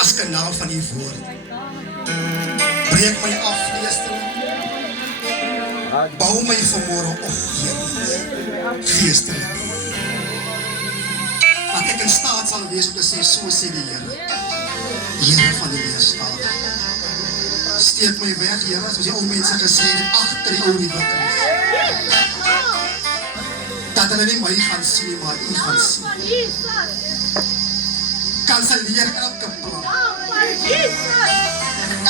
as kanaal van die woord. Breek my af, geestelik. Bou my vanmorgen op, geestelik. Dat ek in staat sal wees om te sê, so sê die Here. Here van die weerstand. Steek my weg, Here, soos die ou mense gesê het, agter die ou nuwe kruis. Dat hulle nie my gaan sien nie, maar U gaan sien. Kanselleer elke plan.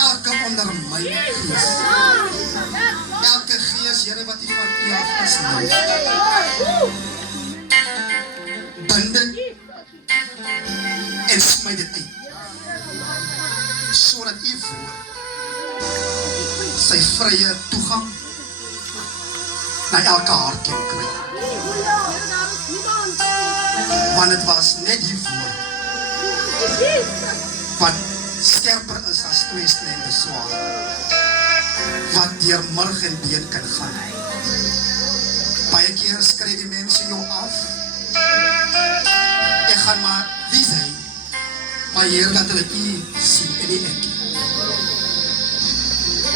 Elke ondermyning gees. Elke gees, Here, wat U van U af is nou. Bind en smyt dit uit. Sodat U woord sy vrye toegang na elke hart kan kry. Want het was net die woord wat skerper is as twee snelle swaard, wat deur murg en been kan gaan. Baie keer skryf die mense jou af. Ek gaan maar wie sy, maar Heer, dat hulle U sien en nie ek.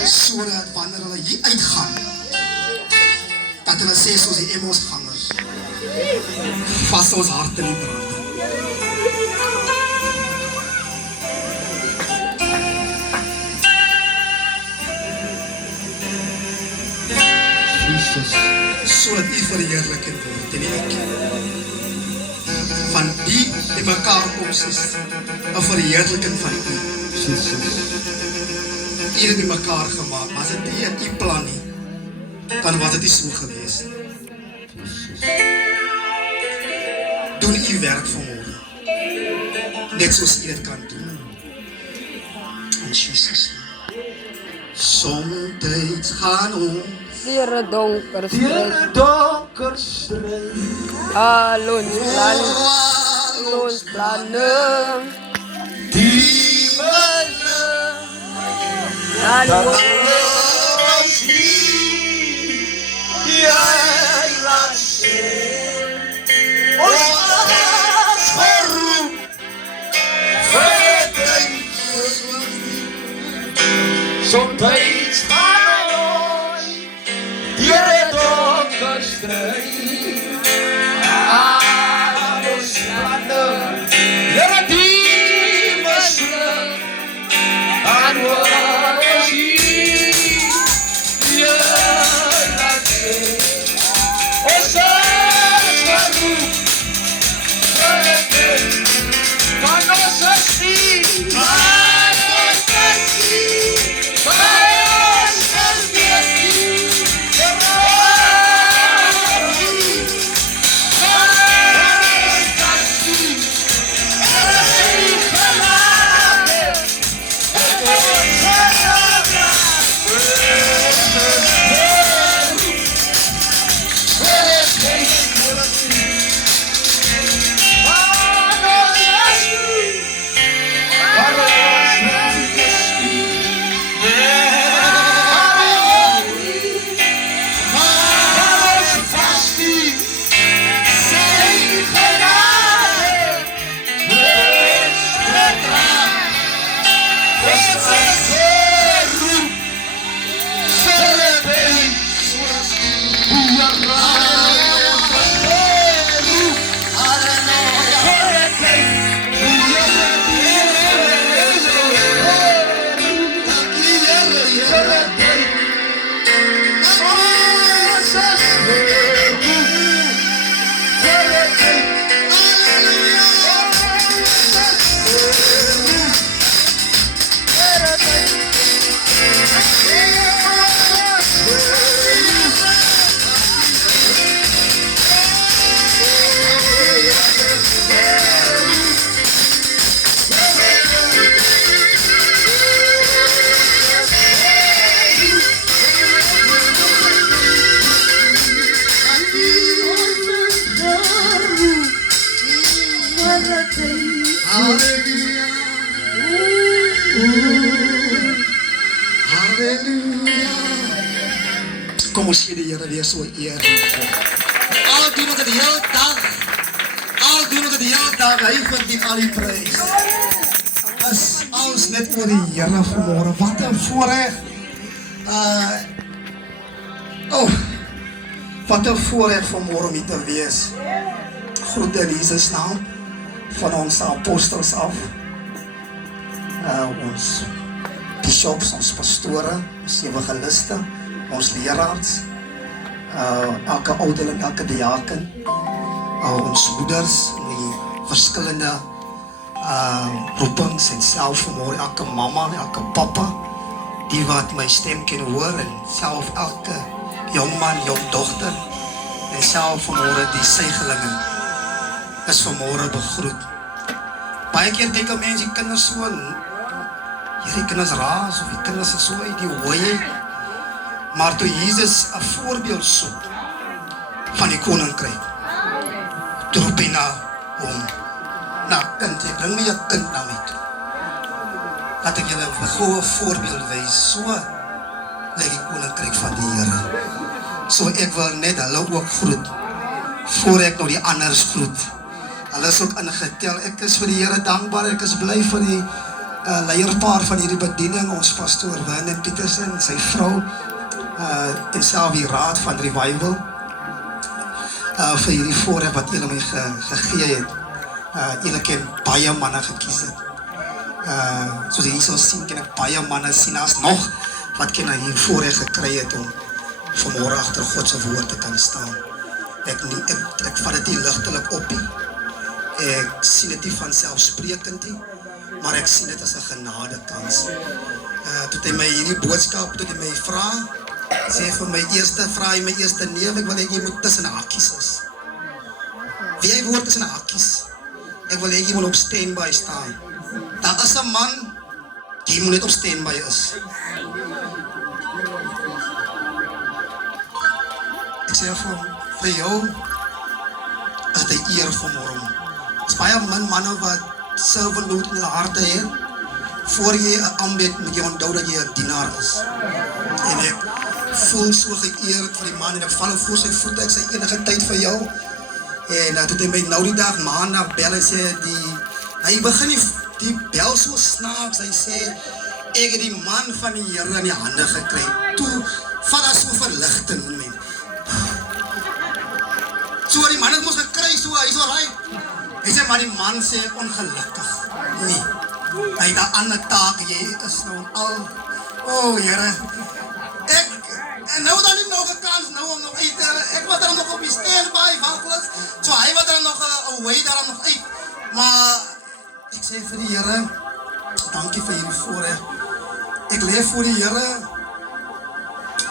Sodat wanneer hulle hier uitgaan, dat hulle sê soos die Emmosgangers, vas ons hart in die brand. Jesus, sodat U verheerlik word en nie ek. Van die mekaar komst is 'n verheerliking van U. Jesus. U het die mekaar gemaak, maar as dit nie U plan nie, dan was dit nie so gewees. Doen U werk vanmorgen, net soos U dit kan doen. In Jesus naam. Somtyds gaan ons deur 'n donker stryd, al ons planne, die myne, dan ons jy laat sien, ons geroep, somtyds gaan ons deur 'n donker stryd, al ons planne, Here, die misluk, dan word ons jy laat sien, ons geroep, van ons sien, Kom ons gee die Here weer so eer. Al doen ons dit die hele dag. Al doen ons dit die hele dag. Hy vind nie al die prys. As net oor die Here vanmôre. Wat 'n voorreg. Wat 'n voorreg vanmôre om hier te wees. Groete in Jesus naam van ons apostels af. Ons bishops, ons pastore, ons evangeliste, ons leraars, elke ouderling, elke diaken, ons moeders, die verskillende roepings en self vanmôre elke mamma, elke papa, die wat my stem kan hoor en self elke jongman, jongdogter en self vanmôre die seigelinge is vanmôre begroet. Baie keer kyk 'n mens die kinders so en hierdie kinders raas of die kinders is so uit die hooi. Maar toe Jesus 'n voorbeeld soek van die koninkryk, toe roep hy na hom, kind, ek bring nie 'n kind na my toe. Laat ek julle 'n goeie voorbeeld wys, so lyk die koninkryk van die Here. So ek wil net hulle ook groet, voor ek nou die anders groet. Hulle is ook ingetel. Ek is vir die Here dankbaar, ek is bly vir die leierpaar van hierdie bediening, ons pastoor Werner Petersen, sy vrou, en self die raad van Revival, vir hierdie voorreg wat julle my gegee het. Julle kan baie manne gekies het. Soos jy sal sien, kan ek baie manne sien, as nog wat kan hy hier voorreg gekry het om vanmôre agter God se woord te kan staan. Ek vat dit nie ligtelik op nie. Ek sien dit nie van selfsprekend nie, maar ek sien dit as 'n genadekans. Toe hy my hierdie boodskap, toe hy my vra, sê vir my vra hy my eerste neef, ek wil hê jy moet tussen hakies is. Wie hy woord tussen hakies? Ek wil hê jy moet op standby staan. Daar is 'n man, jy moet net op standby is. Ek sê vir jou, is dit 'n eer vanmôre. Is baie min manne wat servanthood in hulle harte het. Voor jy 'n aanbid, moet jy onthou dat jy 'n dienaar is. En ek voel so geëerd vir die man en ek val voor sy voete, ek sê enige tyd vir jou. En toe hy my nou die dag maandag bel en sê hy begin die bel so snaaks. Hy sê ek het die man van die Here in die hande gekry. Toe vat daar so verligting in my. So die man het mos gekry, so hy's alright. Hy sê maar die man sê ongelukkig. Nee. Hy het 'n ander taak, jy is nou al. O Here. En nou dan nie nog 'n kans nou om nog uit ek was dan nog op die standby wachtlis. So hy was dan nog 'n way daar nog uit. Maar ek sê vir die Here, dankie vir hierdie voorreg. Ek leef voor die Here.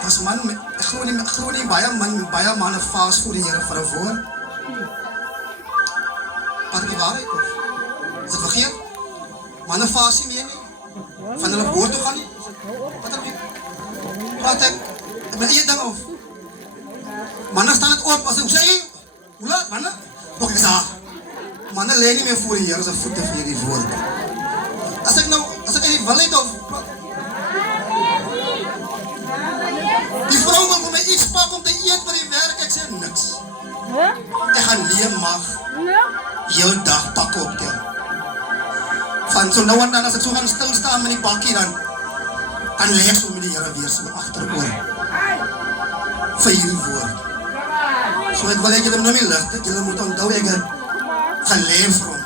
As man, ek glo nie baie manne vas voor die Here vir 'n woord. Wat die waarheid of? Is dit vergeet? Manne vas nie meer nie. Van hulle woord toe gaan nie. Wat dan? Praat ek met eie ding of? Manne staan het op, as ek sê, hoe laat, manne? Ook ek sê, manne lê nie meer voor die Here se voete vir hierdie woord. As ek in die wilheid of, die vrou wil vir my iets pak om te eet vir die werk, ek sê niks. Ek gaan leem mag, heel dag pak op tel. Van so nou en dan, as ek so gaan stilstaan met die bakkie, dan lê ek so met die Here weer so agteroor. Vir hierdie woord. So ek wil hê julle moet nou nie lig, dat julle moet onthou ek het geleef vir hom.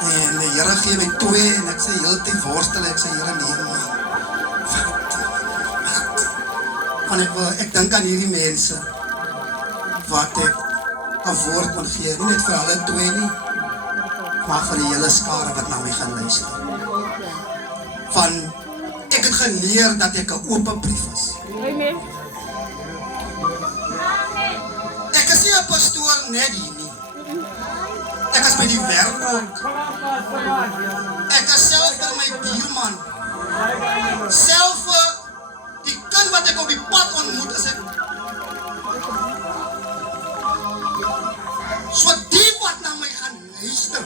En die Here gee my 2 en ek sê heeltyd worstel, ek sê Here nee man. Want ek dink aan hierdie mense wat ek 'n woord kon gee, nie net vir hulle 2 nie, maar vir die hele skare wat na my gaan luister. Van ek het geleer dat ek 'n oop brief is. Amen. Ek is nie 'n pastoor net hier nie. Ek is by die werk ook. Ek is self vir my buurman. Self vir die kind wat ek op die pad ontmoet is ek. So die wat na my gaan luister.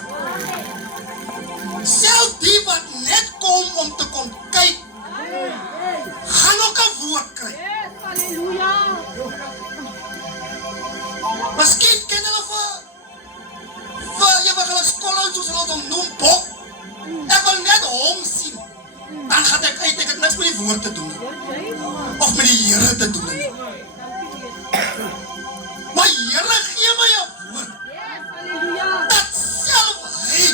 Self die wat net kom om te kom kyk. Gaan ook 'n woord kry. Halleluja. Miskien ken hulle vir jy wil hulle skool soos hulle hom noem bok. Ek wil net dan gaan ek uit, ek het niks met die woord te doen nie. Of met die Here te doen nie. Maar Here gee my 'n woord. Dat self hy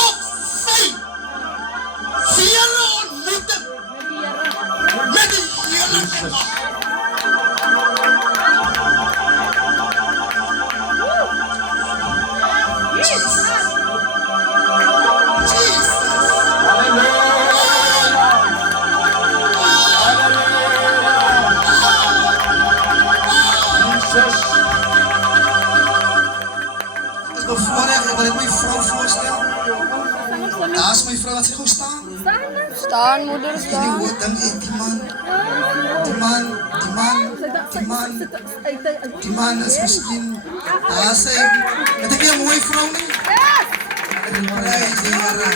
of sy Here ontmoeting met die Here gemaak. Jesus. Voorrecht, ek wil net my vrou voorstel. Daar is my vrou, wat sy gauw staan. Staan, moeder, En die staan. woord ding, die man is miskien, daar is hy, het ek nie 'n mooi vrou nie? Prijs die Here,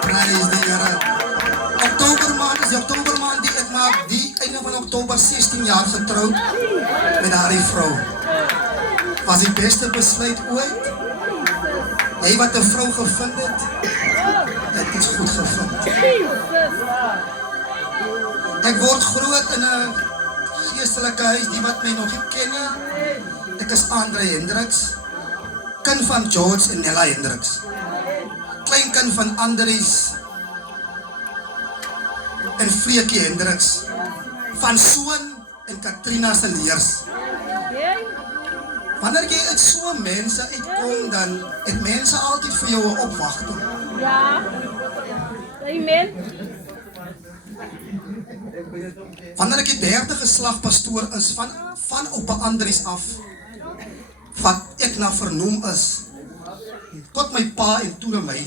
prijs die Here. Oktobermaand is die oktobermaand die ek maak, die einde van oktober 16 jaar getrouwd met haar vrou. Was die beste besluit ooit. Hy wat 'n vrou gevind het iets goed gevind. Ek word groot in 'n geestelike huis, die wat my nog nie ken nie. Ek is Andre Hendriks, kind van George en Nella Hendriks. Kleinkind van Andries en Freekie Hendriks. Van Soon en Katrina se leers. Wanneer jy uit so mense uitkom, dan het mense altyd vir jou 'n opwagting. Ja. Amen. Wanneer ek die derde geslag pastoor is, van oupa Andries af, wat ek na vernoem is, tot my pa en toe na my,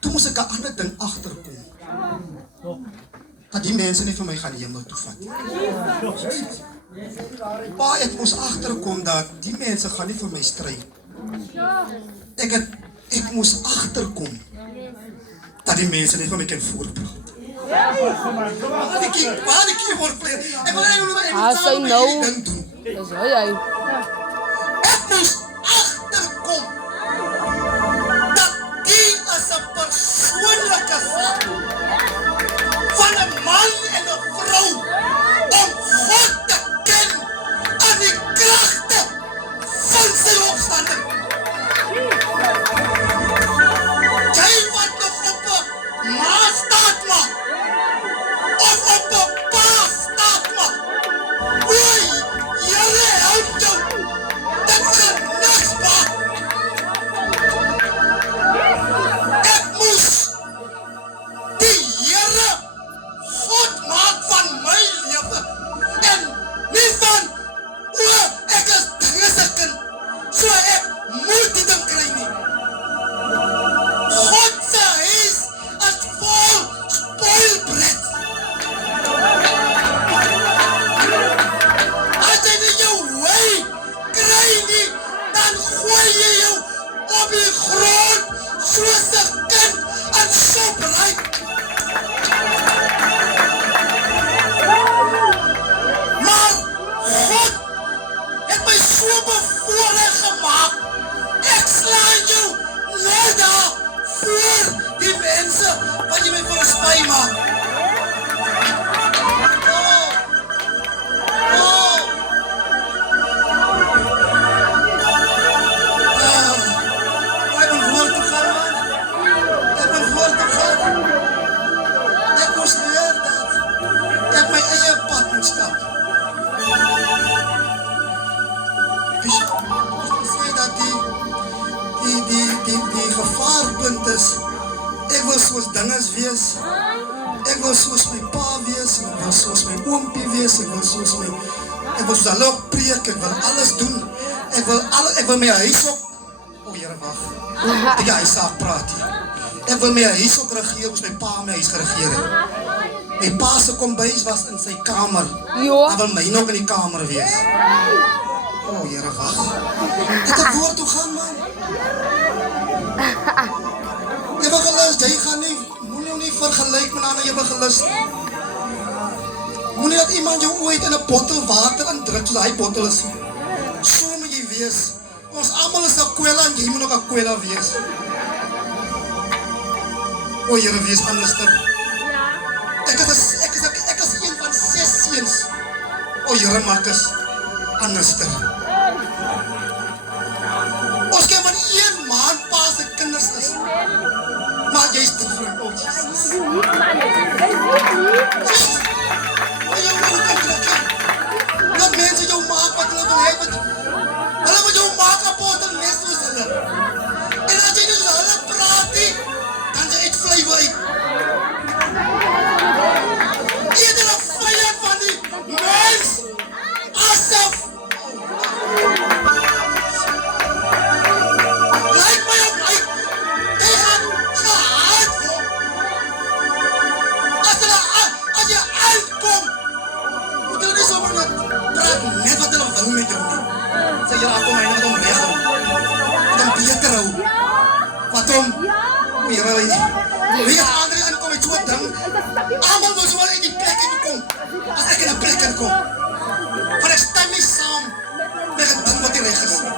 toe moes ek 'n ander ding agterkom, dat die mense nie vir my gaan hemel toe vat. Pa, ek moes agterkom dat die mense gaan nie vir my stry. Ek moes agterkom dat die mense nie vir my kan voorpraat. Waar die keyboard player? Ek wil Sy nou. ding doen. Dis hy. Ek moes agterkom dat die is 'n persoonlike saak van 'n man en 'n vrou om God te ken aan die kragte van sy opstanding. Jy wat nog op 'n ma staat maak of op 'n pa staat maak. Oei, Here help jou. Dit gaan niks maak. Ek moes die Here God maak van my lewe en nie van ek is dinge se kind, so ek moet dit ding kry nie. God se huis is vol spoilbread. As jy nie jou wy kry nie, dan gooi jy jou op die grond soos 'n kind aan sopraai. Maar God het my so bevoorreg gemaak. Ek slaan jou net daar voor die mense wat jy my vir 'n spy maak. Ek wil voort te gaan, man. Ek wil voort te gaan. Ek moes leer dat ek my eie pad moet stap. Bishop, ek sê dat die gevaarpunt is, ek wil soos dinges wees, ek wil soos my pa wees, ek wil soos my oompie wees, ek wil soos hulle ook preek, ek wil alles doen, ek wil my huis op, o Here wag, ek die huissaak praat hier, ek wil my huis op regeer, soos my pa my huis geregeer het. My pa se kombuis was in sy kamer, Ja. hy wil my nog in die kamer wees. O Here wag, ek het woord toe gaan, man. Evangelist, jy gaan nie, moenie nie vergelyk met ander evangelist. Moenie dat iemand jou ooit in 'n bottel water indruk soos hy bottel is. So moet jy wees. Ons almal is 'n kwela en jy moet ook 'n kwela wees. O Here, wees anderster. Ja. Ek is een van 6 seuns. O Here, maak ons anderster. Ons kan van een maand pa se kinders is. Maar jy is different, oh Jesus. Niet, man. Niet. Jesus! Wat jou nou kan kry? Dat mense jou maak wat hulle wil hê. Hulle wil jou maak kapot en mes soos hulle. En as jy nie soos hulle praat nie, dan jy uit vlewe uit. Iedere vyand van die mens asaf. Lyk my op uit. Jy gaan gehaat word. As jy uitkom, moet hulle nie sommer net praat net wat hulle wil met jou nie. Sê jy kom hy net om reg hou. Wat om beter hou. Wat om? O Here, wie ander aankom met so 'n ding. Almal wil sommer in die plek kom. As ek in 'n plek kom. Maar ek stem nie saam met 'n ding wat nie reg is nie.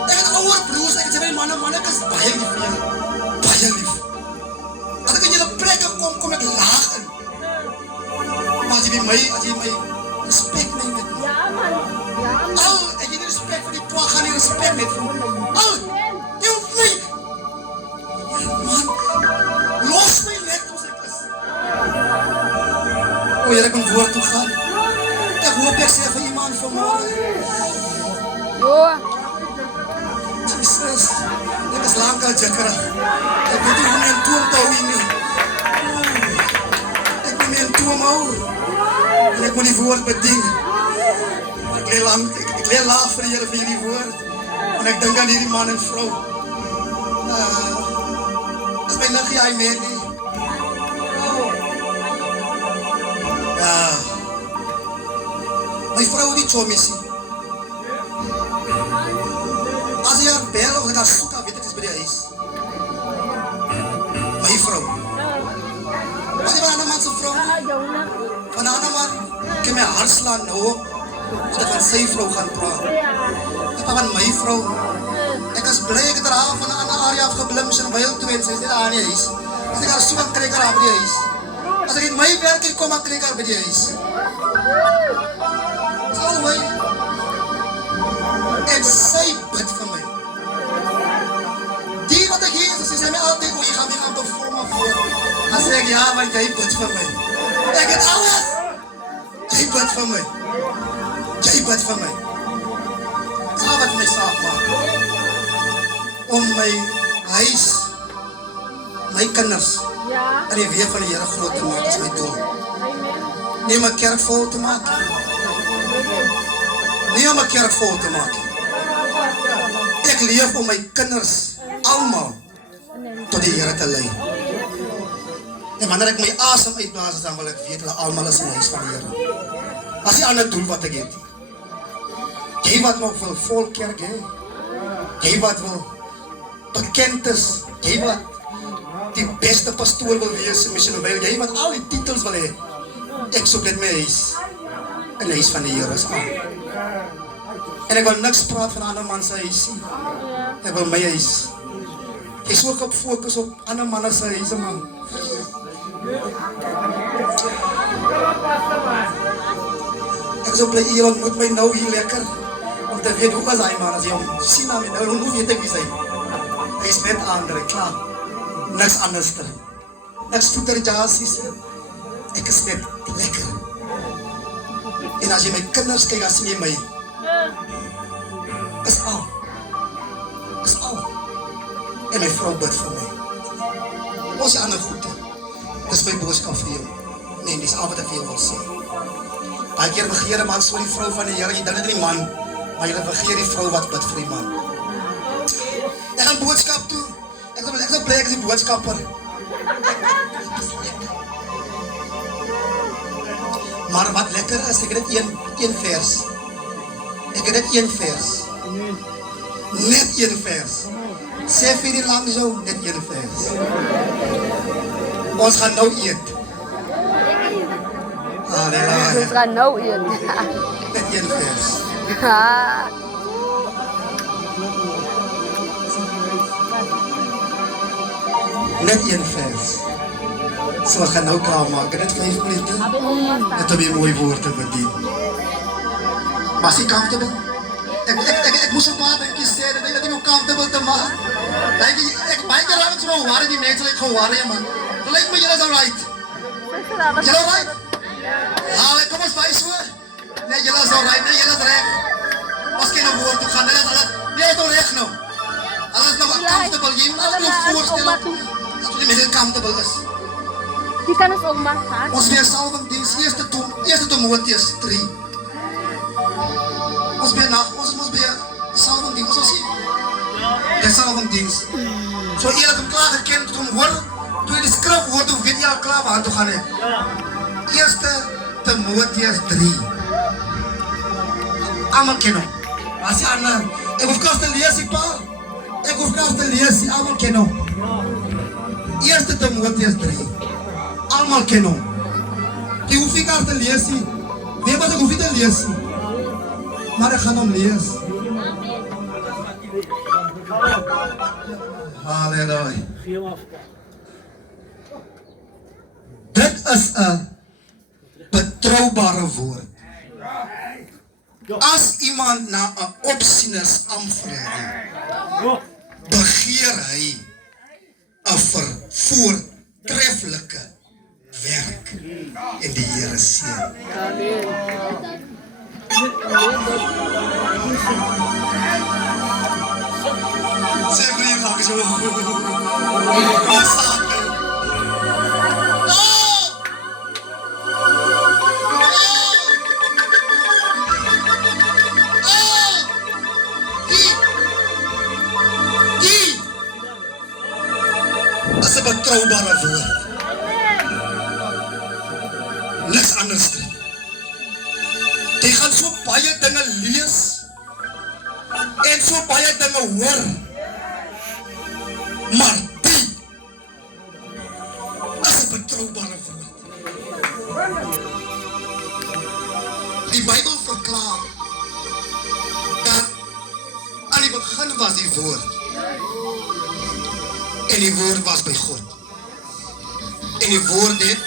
Ek het ouer broers, ek het sê my manne ek is baie lief vir julle. Baie lief. As ek in julle plekke kom ek laag in. Maar as jy my respect my met my. Ja, man. Ja, man. Al, ek het nie respect vir die twa, gaan nie respect met vir my. Al, jy weet. Man, los my net ons ek is. O Here, ek moet woord toe gaan. Ek hoop ek sê vir iemand vanmorgen. Jo. Jesus, ek is lang al jakkerig. Ek weet nie hoe my in toom te hou hier nie. Ek moet my in toom hou. En ek moet die woord bedien. Ek leer laag vir die Here vir hierdie woord. En ek dink aan hierdie man en vrou. As my niggie hy meen nie. Ja. My vrou die chomissie. As jy haar bel of ek haar soek, dan weet ek is by die huis. My vrou. Wat is van 'n ander man se vrou? Van 'n ander man, kan my hart slaan nou. As ek van sy vrou gaan praat. Ek van my vrou. Ek is bly ek het haar van 'n ander area afgeblim in Wyl toe en sy is nie daar in die huis. As ek haar soek, kry ek haar by die huis. As ek in my werk kom, dan kry ek haar by die huis. Dis al my. En sy bid vir my. Die wat ek hier is, sy sê my altyd, jy gaan my aan perform voor. Dan sê ek, ja, want jy bid vir my. Ek het alles. Jy bid vir my. Jy bid vir my. Sal wat my saak maak. Om my huis, my kinders, Ja. en die weeg van die Here groot te maak, is my doel. Amen. Nie om 'n kerk vol te maak. Nie om 'n kerk vol te maak. Ek leef om my kinders, almal, tot die Here te lei. En wanneer ek my asem uitblaas, dan wil ek weet, hulle almal is in die huis van die Here. As die ander doel wat ek het. Jy wat nog wil vol kerk hê. Jy wat wil bekend is. Jy wat die beste pastoor wil wees in Mission Wyl. Jy wat al die titels wil hê. Ek soek net my huis. En die huis van die Here is aan. En ek wil niks praat van 'n ander man se huis nie. Ek wil my huis. Ek is ook op fokus op ander manne se huise, man. Ek is op bly jy ontmoet my nou hier lekker. Om te weet hoe is hy man, as jy hom sien aan my nou, hoe weet ek wie hy is. Hy is net ander, klaar. Niks anders ter. Niks voeterjasies. Ek is net lekker. En as jy my kinders kyk, dan sien jy my. Is al. Is al. En my vrou bid vir my. Ons die ander goede. Dis my boodskap vir jou. Nee, dis al wat ek vir jou wil sê. Baie keer begeer 'n man so die vrou van die Here, jy dink dit die man, maar jy begeer die vrou wat bid vir die man. Ek gaan boodskap toe. Ek sal bly ek is die boodskapper. Maar wat lekker is, ek het dit een vers. Ek het dit een vers. Net een vers. Sê vir die lang zo, net een vers. Ons gaan nou eet. Halleluja. Ons gaan nou eet. Net een vers. Net een vers. So ek gaan nou klaar maak, net 5 minute. Net om die mooie woord te bedien. Was jy comfortable? Ek moes 'n paar dingetjies sê, dat jy comfortable te maak. Ek baie keer raak ek so worry, die mense like worry man. Dit lyk my julle is alright. Julle alright? Haal, kom ons by so. Nee, julle is alright, nee, julle is reg. Ons kan 'n woord toe gaan, nee, is al reg nou. Alles nog comfortable, jy moet alles nog voorstel. Dat die mense comfortable is. Die kan ons ook maken. Ons weer salwingdiens, eerste Timoteus 3. Ons weer salwingdiens, ons sien. Die salwingdiens. So eerlijk om klaar gekend om hoor, toe jy die skrif hoor, toe weet jy al klaar waar toe gaan het. Eerste Timoteus 3. Allemaal ken hom. As jy ander, ek hoef kaas te lees, die pa. Ek hoef kaas te lees, die allemaal ken hom. Eerste Timoteus 3. Allemaal ken hom. Ek hoef nie kaas te lees, die. Weet wat ek hoef nie te lees, die. Maar ek gaan hom lees. Halleluja. Dit is 'n betroubare woord. As iemand na 'n opsieners aanvraag, begeer hy 'n voortreffelike werk in die Here seën. Sê vir die langs so. As 'n betroubare woord. Niks anders nie. Jy gaan so baie dinge lees en so baie dinge hoor. Maar die is 'n betroubare woord. Die Bybel verklaar dat aan die begin was die woord. En die woord was by God. En die woord het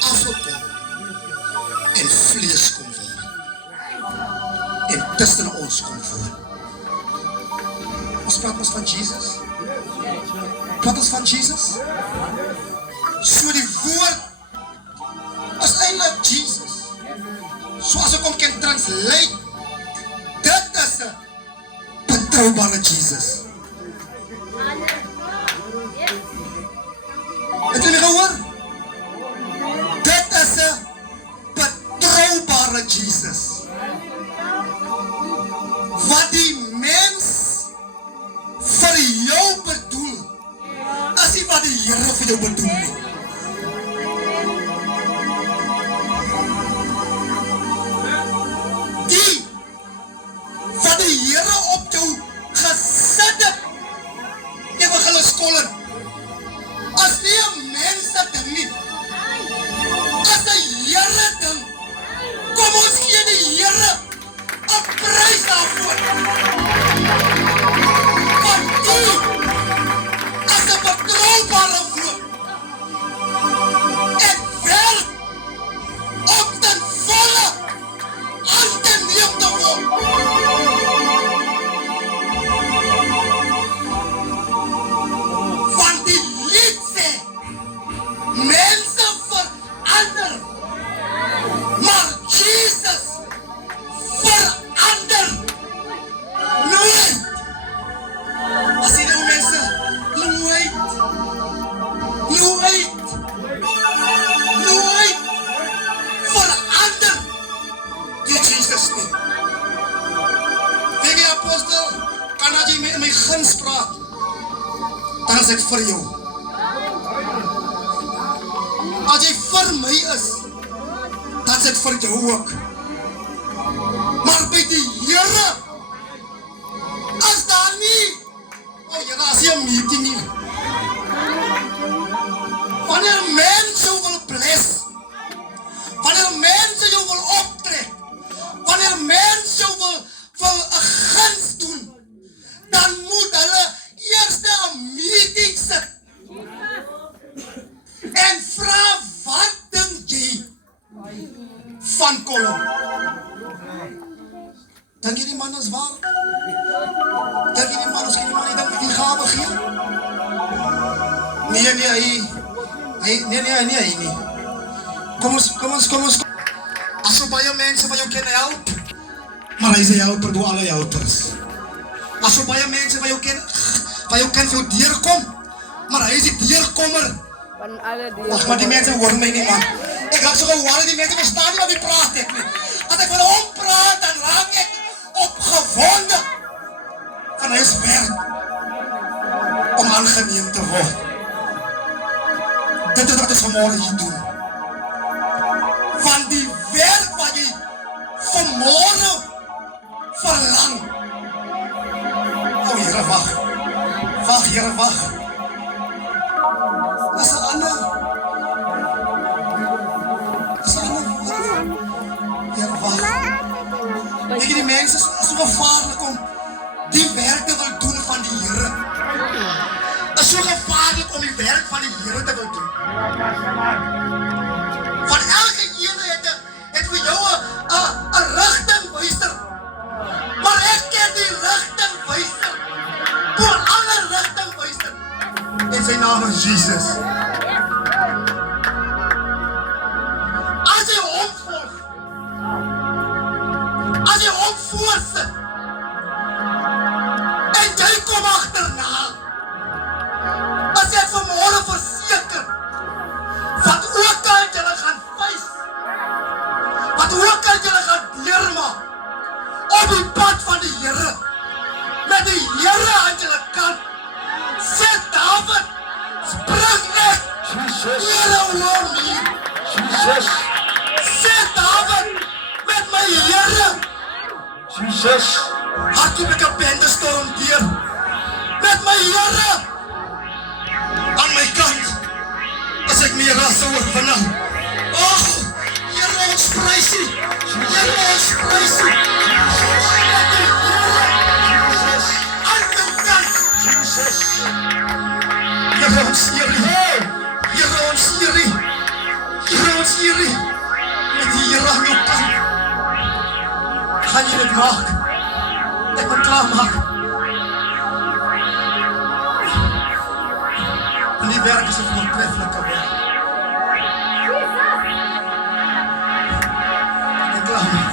afgekom en vlees kom word. En tussen ons kom woon. Ons praat ons van Jesus. Praat ons van Jesus. So die woord is eintlik Jesus. So as ek hom kan translate, dit is 'n betroubare Jesus. Het jy my gehoor? Dit is 'n betroubare Jesus. Wat die mens vir jou bedoel, is nie wat die Here vir jou bedoel nie. Die wat die Here op jou gesit het, jy wil hulle skolen. As nie 'n mens dat ding nie, as die Here ding, kom ons gee die Here 'n prys daarvoor. Want die as 'n betroubare woord, ek werk op ten volle aan te neem te word. Want die lied sê, mense verander, maar Jesus verander nooit. As jy nou mense, nooit verander die Jesus nie. Weet jy apostel, kan as jy met my guns praat, dan is ek vir jou. As jy vir my is, dan is ek vir jou ook. Maar by die Here, as daar nie, Here, as jy 'n meeting nie, wanneer mense jou wil bless, wanneer mense jou wil optrek, wanneer mense jou wil 'n guns doen, dan moet hulle eers 'n meeting sit. Dink jy die man is waar? Dink jy die man is nie dink die gawe gee? Nee, hy nie. Kom ons. As so baie mense wat jou kan help, maar hy is 'n helper door alle helpers. As so baie mense wat jou kan vir jou deurkom, maar hy is die deurkommer. Van alle die. Wacht, maar die mense hoor my nie, man. Ek raak so geworden, die mense verstaan nie wat die praat ek nie. As ek van hom praat, dan raak ek opgewonde. En hy is werk om aangeneem te word. Dit is wat ons vanmorgen hier doen. Van die werk wat jy vanmorgen verlang. O, Here, wacht. Wacht, Here, wacht. Dat is een ander. Here, wacht. Weet jy, die mense is so gevaarlik om die werk te wil doen van die Here. Het is so gevaarlik om die werk van die Here te wil doen. Van elke ene het vir jou een richtingwyser. Maar ek ken die richtingwyser. Voor alle richtingwyser. En sy naam is Jesus. As jy hom volg, as jy hom voorsit, en jy kom achterna, as jy vanmorgen verseker, wat ook al jylle gaan vuis, wat ook al jylle gaan deurmaak, op die pad van die Here, met die Here aan jylle kant, sê David, spring net, Here hoor my, Jesus, sê David, met my Here, Jesus, hardloop ek 'n bendestorm deur, met my Here, aan my kant, as ek meer ras sou oorwinning. Oh, Here ons prys U, Here ons prys U, met die Here, aan my kant, Jesus, Here ons eer U, Here ons eer U, Here ons eer U, met die Here aan jou kant. Gaan jy dit maak? Ek moet klaarmaak. En die werk is 'n voortreffelike werk. Ek klaarmaak.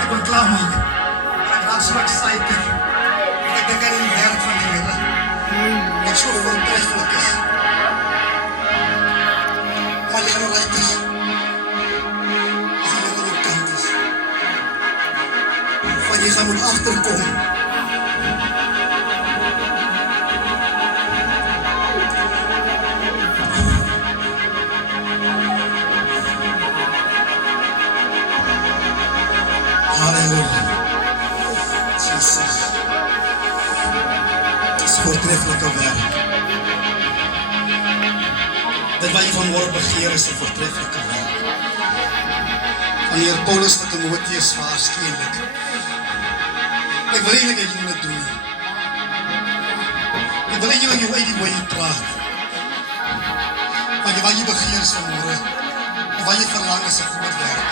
Ek moet klaarmaak. Ek raak so excited. Ek dink aan die werk van die Here. Wat so voortreffelik is. Maar jy nou right is. As jy aan jou kant is. Van jy gaan moet achterkom. Halleluja. Jesus. Het is voortreffelijke werk. Dit wat jy vanmorgen begeer is 'n voortreffelike werk. Wanneer Paulus vir Timotheus waarskuwelik. Ek wil eintlik hê jy moet dit doen. Ek wil eintlik jou uit die woord praat. Want wat jy begeer is vanmorgen, en wat jy verlang is 'n groot werk.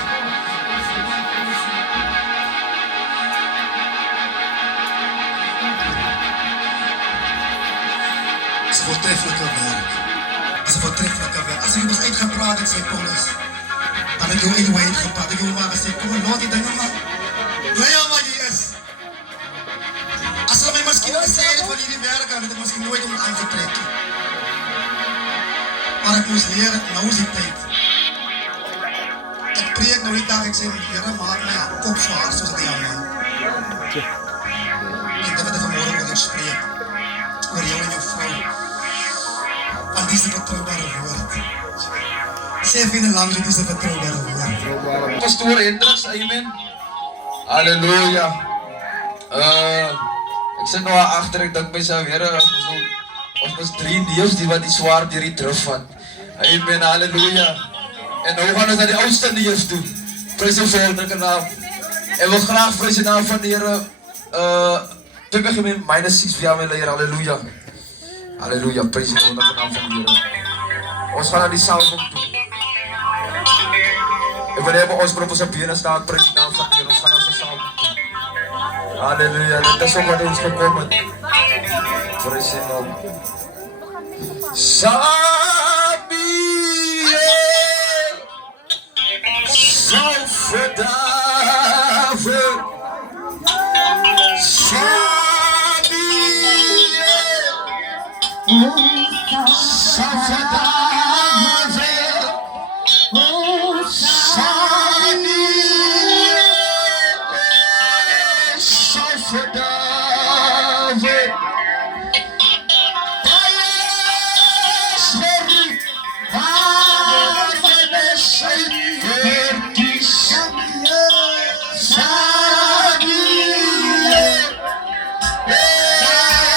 Het is 'n voortreffelike werk. As 'n voortreffelike werk. As jy ons uitgepraat het, sê Paulus, dan het jy jou uitgepraat. Ek het jou maar gesê, kom en laat die dinge maar. Bly aan wat jy is. As hulle my miskien gesê het van hierdie werk, dan het ek miskien nooit om aangetrek. Maar ek moes leer, nou is die tyd. Ek preek nou die dag, ek sê, Here, maak my kop so hard soos die man. En dit wat ek vanmorgen oor jou spreek, oor jou en jou vrou, van die vertroubare woord. Sê vir die lang, dit is 'n vertroubare woord. Pastoor Hendriks, amen. Halleluja. Ek sit nou agter, ek dink myself, Here, ons was 3 neefs die wat die swaar deur die drif vat. Amen, halleluja. En nou gaan ons na die oudste neefs toe. Prys die wonderlike naam. Ek wil graag prys die naam van die Here. Toe begin met -6 via my leier, halleluja. Halleluja, prys die wonderlike naam van die Here. Ons gaan aan die salwing toe. En wanneer we ons broer op binnen staan, prijs de naam van de Heer. Ons gaan aan zijn salwing toe. Halleluja. Dat is ook wat ons gekomen. Prijs zijn naam. Sabi Salvadave Sabi Salvadave Sabi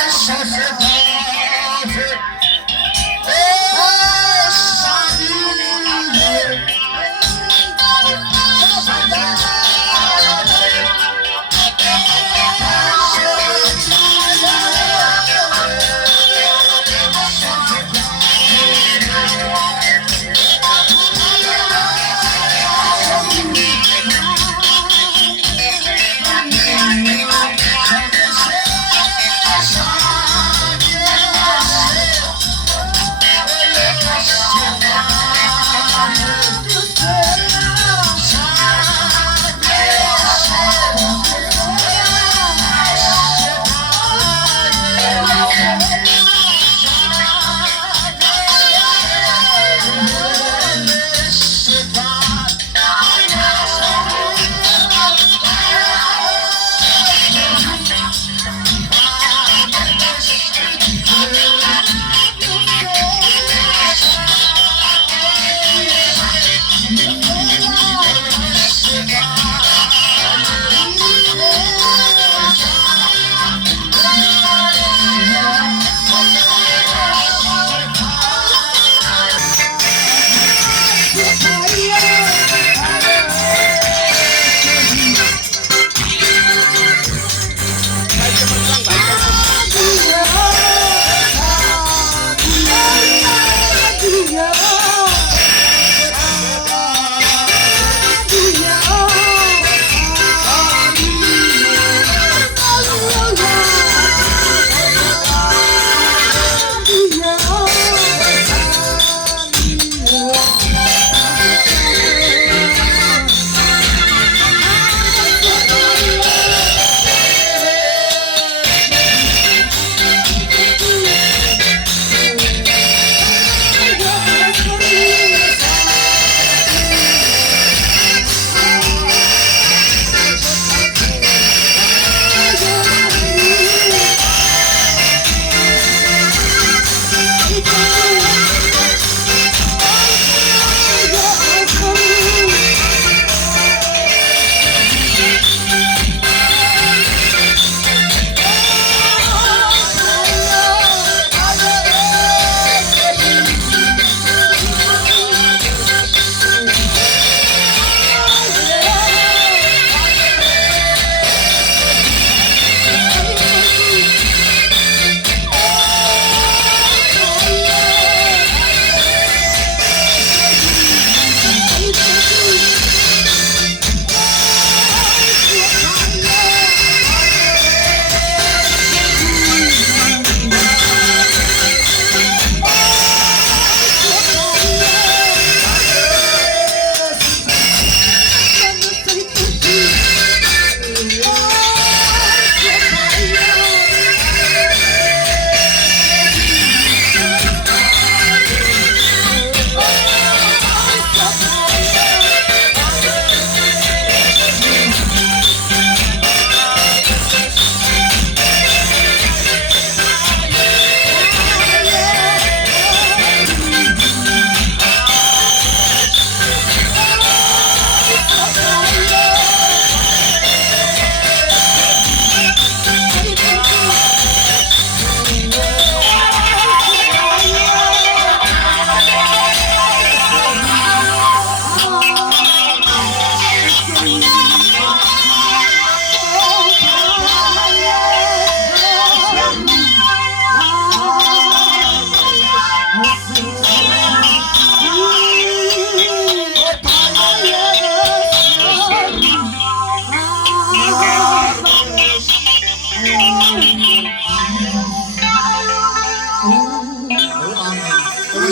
Salvadave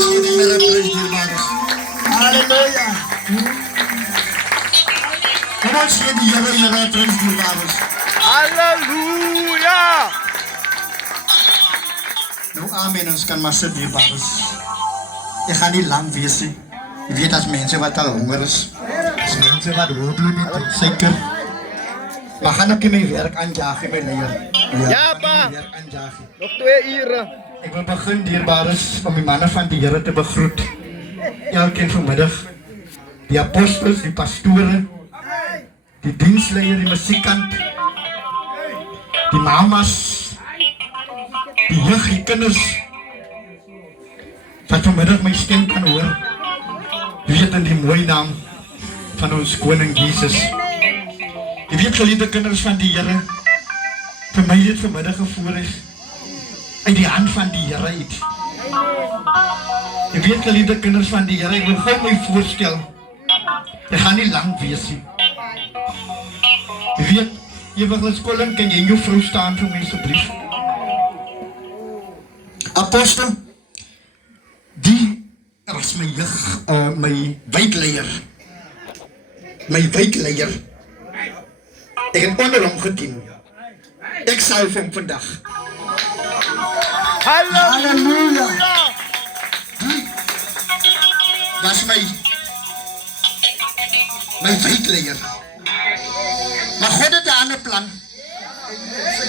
ons gee die Here prys, dierbares. Halleluja. Kom ons gee die Here prys, dierbares. Halleluja! Nou amen, ons kan maar sit, dierbares. Ek gaan nie lang wees nie. Jy weet as mense wat al honger is. As mense wat hooploop het, suiker. Maar gaan ek my werk aanjaag, my leier. Ja, pa. Werk aanjaag. Nog 2 ure. Ek wil begin, dierbares, om die manne van die Here te begroet. Elkeen vanmiddag. Die apostels, die pastore, die diensleier, die musiekkant, die mamas, die jeug, die kinders, wat vanmiddag my stem kan hoor, weet in die mooie naam van ons koning Jesus. Die weet geliefde kinders van die Here, vir my het vanmiddag gevoorreg uit die hand van die Here uit. Die weet geliefde kinders van die Here, ek wil gou my voorstel, ek gaan nie lang wees nie. Die weet, Evangelis Colin, kan jy en jou vrou staan vir my asseblief? Apostel, die was my jeug, my wijkleier. My wijkleier. Ek het onder hom gedien. Ek salf hom vandag. Halleluja! Die was my wijkleier. Maar God het 'n ander plan.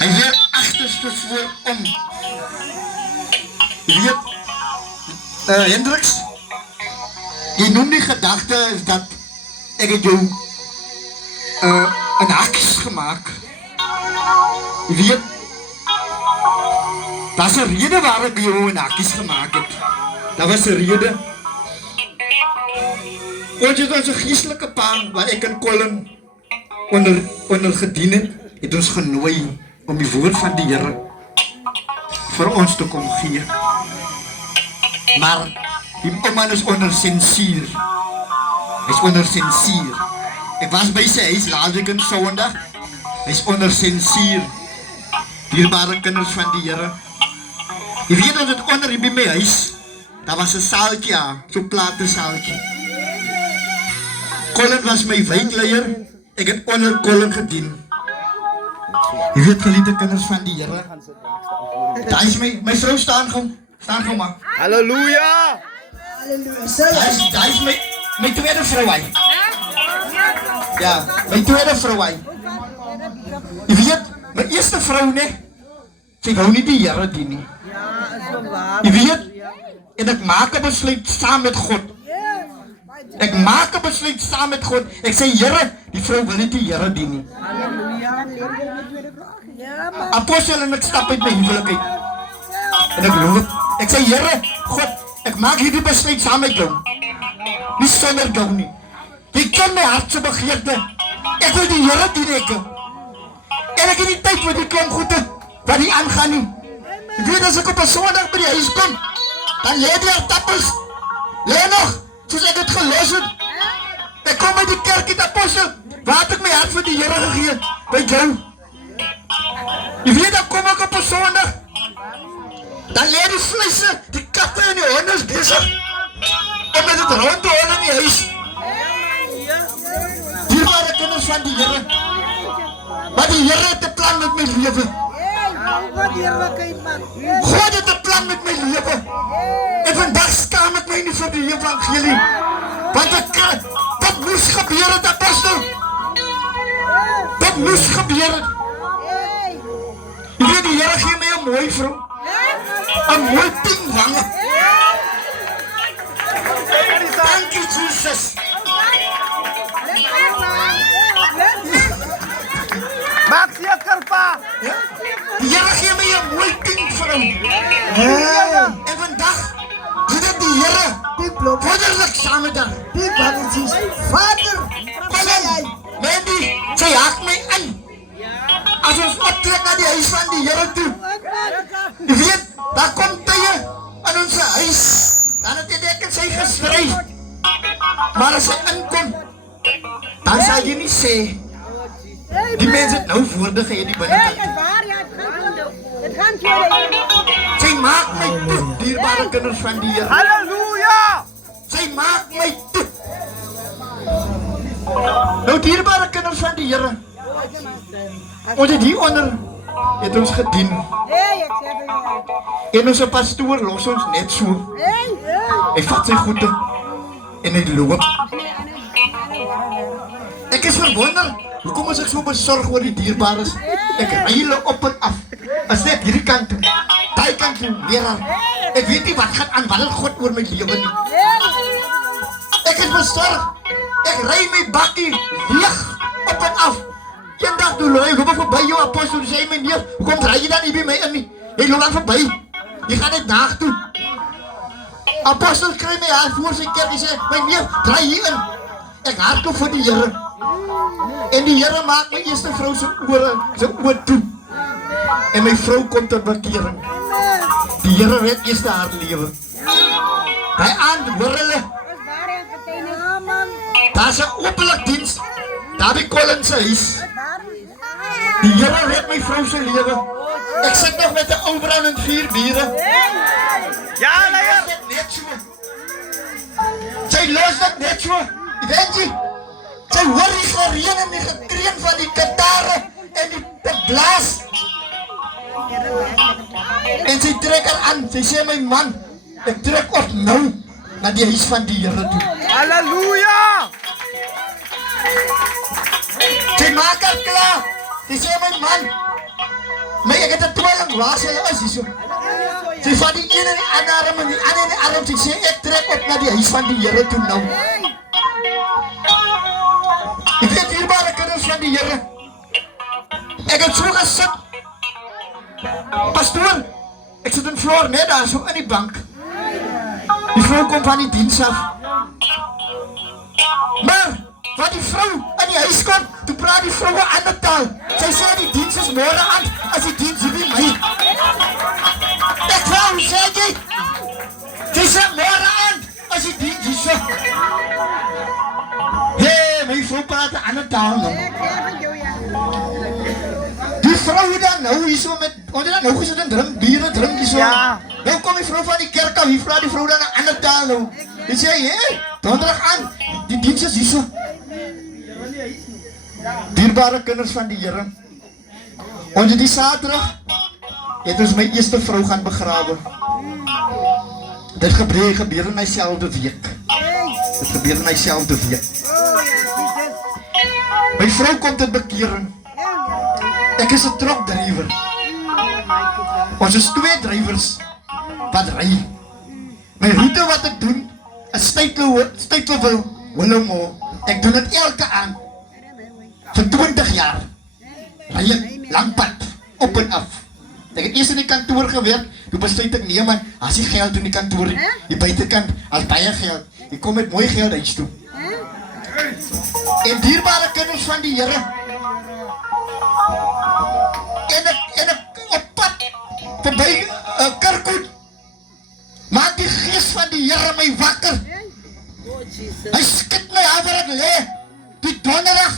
Hy werk agterste voor om. Jy weet, Hendriks, jy noem die gedagte is dat ek het jou 'n hakkies gemaak. Jy weet, dat is 'n rede waar ek jou 'n hakkies gemaak het. Dat was 'n rede. Want jy was 'n geestelike pa waar ek en Colin onder gedien het ons genooi om die woord van die Here vir ons te kom gee. Maar die man is onder sensuur. Hy is onder sensuur. Ek was by sy huis laasweek in Sondag. Hy is onder sensuur. Dierbare kinders van die Here. Jy weet dat het onder by my huis, daar was 'n saaltjie, so plate saaltjie. Colin was my wijkleier. Ek het onder Colin gedien. Jy weet geliefde kinders van die Here. Daar is my vrou staan gou maar. Halleluja! Daar is my tweede vrou hy. Ja, my tweede vrou hy. Jy weet, my eerste vrou ne, sy wou nie die Here dien nie. Jy weet, en ek maak 'n besluit saam met God. Ek maak 'n besluit saam met God. Ek sê, Here, die vrou wil nie die Here dien nie. Apostel en ek stap uit my huwelik uit. En ek loop. Ek sê, Here, God, ek maak hierdie besluit saam met jou. Nie sonder jou nie. Jy ken my hartse begeerte. Ek wil die Here dien ek. En ek het die tyd vir die klomp goede wat nie aangaan nie. Ek weet as ek op 'n Sondag by die huis kom, dan lê die aardappels. Lê nog. Soos ek het gelos het. Ek kom by die kerk het apostel. Waar het ek my hart vir die Here gegee? By jou. Jy weet, dan kom ek op 'n Sondag. Dan lê die vleise, die katte en die honde is besig. Om met het rond te hol in die huis. Dierbare kinders van die Here. Maar die Here het 'n plan met my lewe. God het 'n plan met my lewe. En vandag skaam ek my nie vir die evangelie. Want dat moes gebeur het, apostel. Dat moes gebeur het. Jy weet, die Here gee my 'n mooi vrou. 'n mooi pink wange. Dankie Jesus. Maak seker, pa! Die Here gee my 'n mooi pink vrou. En vandag het ek die Here wonderlik saam met haar. Vader, Mandy, sy haak my in. As ons optrek na die huis van die Here toe. Jy weet, daar kom tye in ons huis. Dan het ek en sy gestry. Maar as sy inkom, dan sal jy nie sê, die mense het nou woorde gehad die binnekant. Sy maak my toe, dierbare kinders van die Here. Halleluja! maak my toe. Nou dierbare kinders van die Here, ons het hieronder het ons gedien. En onze pastoor los ons net so. Hy vat sy goede en hy loop. Ek is verwonder, hoekom is ek so besorg oor die dierbares? Ek ry hulle op en af. As net hierdie kant toe, die kant toe, weer aan. Ek weet nie wat gaan aan, wat het God oor my lewe nie. Ek is besorg. Ek ry my bakkie leeg op en af. Een dag toe loop ek voorbij jou apostel, sê my neef, kom draai jy dan nie by my in nie. Jy loop dan voorbij. Jy gaan net naag toe. Apostel kry my haar voor sy kerk, hy sê, my neef, draai hier in. Ek hardloop vir die Here. En die Here maak my eerste vrou sy oor toe. En my vrou kom tot bekering. Die Here red eerste haar lewe. Hy aand hoor hulle. Daar is 'n openlik diens. Daar by Collins se huis. Die Here red my vrou se lewe. Ek sit nog met 'n ou brand en 4 bure. Ja, leier. Net so. Sy los dit net so. Weet jy? Sy hoor die gereën en die gekreun van die katare en die blaas. En sy trek haar aan. Sy sê my man, ek trek op nou na die huis van die Here toe. Halleluja. Sy maak haar klaar. Sy sê my man, ek het 'n tweeling, waar sy is hier so. Sy vat die een in die ander arm en die ander in die arm. Sy sê ek trek op na die huis van die Here toe nou. Ek weet dierbare kinders van die Here. Ek het so gesit. Pastoor, ek sit in Floor net daar so in die bank. Die vrou kom van die diens af. Maar, wat die vrou in die huis kom, toe praat die vrou 'n ander taal. Sy sê die diens is môre aan, as die diens hier by my. Ek vrou, sê jy? Sy sê môre aan, as die diens hier so. Hey, my vrou praat 'n ander taal nou. Die vrou dan nou hier so met, ons het dan nou gesit en drink bier, drink hier so. Ja. Nou kom die vrou van die kerk af, hier vraag die vrou dan 'n ander taal nou. Die sê, hey, donderdag aan, die diens is hier so. Dierbare kinders van die Here, ons het die Saterdag, het ons my eerste vrou gaan begrawe. Dit gebeur in myselfde week. Dit gebeur in myselfde week. My vrou kom tot bekering. Ek is 'n trokdrywer. Ons is 2 drywers wat ry. My route wat ek doen is Steytlow Willowmore. Ek doen dit elke aand. Vir 20 jaar. Ry ek lang pad, op en af. Ek het eers in die kantoor gewerk, toe besluit ek nee man, as die geld in die kantoor, die buitekant, as baie geld, ek kom met mooi geld huis toe. En dierbare kinders van die Here, en ek op pad, verby Kirkwood, maak die gees van die Here my wakker. Hy skit my aan waar ek lê, die donderdag,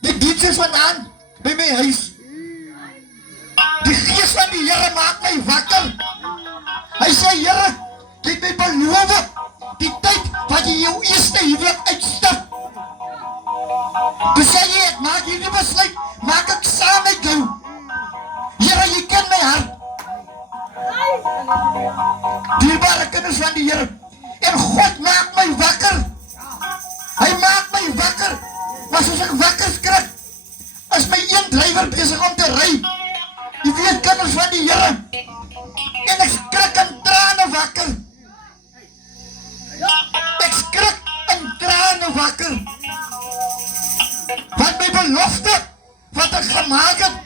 die diens is vandaan, by my huis. Die gees van die Here maak my wakker. Hy sê, Here, jy het my beloof, die tyd wat jy jou eerste huwelik uitstap. Toe sê jy, ek maak hierdie besluit, maak ek saam met jou. Here, jy ken my hart. Dierbare kinders van die Here, en God maak my wakker. Hy maak my wakker, maar soos ek wakker skrik, is my een drywer besig om te ry. Jy weet kinders van die Here, en ek skrik in trane wakker. Ek skrik in trane wakker. Wat my belofte, wat ek gemaak het,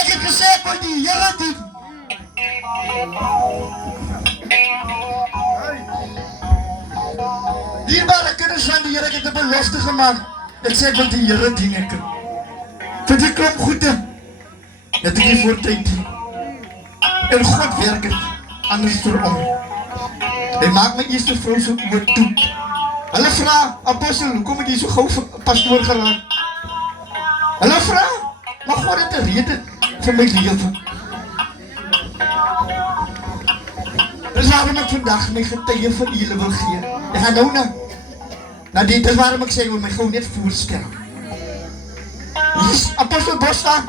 ek het gesê ek wil die Here doen. Dierbare kinders van die Here, ek het 'n belofte gemaak. Ek sê ek wil die Here dien ek. Vir die klomp goede, dat ek nie voor tyd dien. En God werk het anders verom. Hy maak my eerste vrou so oor toe. Hulle vra, apostel, hoekom het jy so gauw pastoor geraak? Hulle vra, maar God het 'n rede vir my lewe. Dis waarom ek vandag my getuie vir julle wil gee. Ek gaan nou na dit is waarom ek sê, ek wil my gou net voorstel. Hier is Apostel Bos staan.